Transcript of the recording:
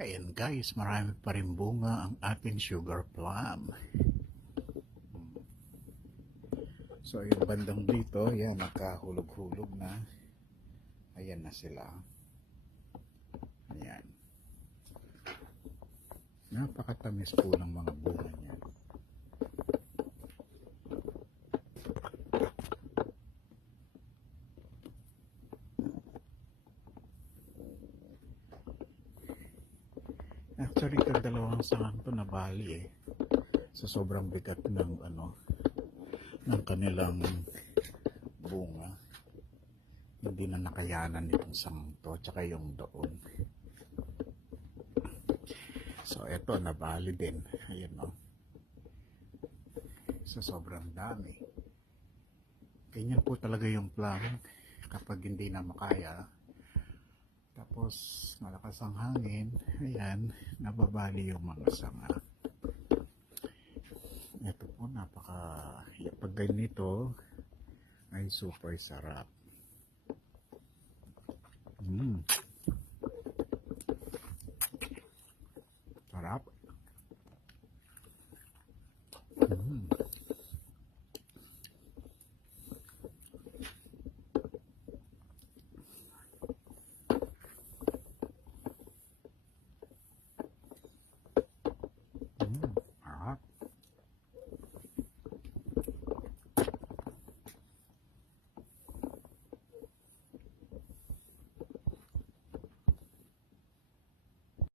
Ayan guys, marami pa rin bunga ang ating sugar plum. So yung bandang dito, yan, nakahulog-hulog na. Ayan na sila. Ayan. Napakatamis po ng mga bunga niya. Actually, itong dalawang sangang to nabali sa sobrang bigat ng ng kanilang bunga. Hindi na nakayanan itong sangang to, tsaka yung doon. So eto, nabali din. Ayan o. Sa sobrang dami. Ganyan po talaga yung plum kapag hindi na makaya. Tapos malakas ang hangin, ayan, nababali yung mga sanga. Ito po, pag ganito ay super sarap.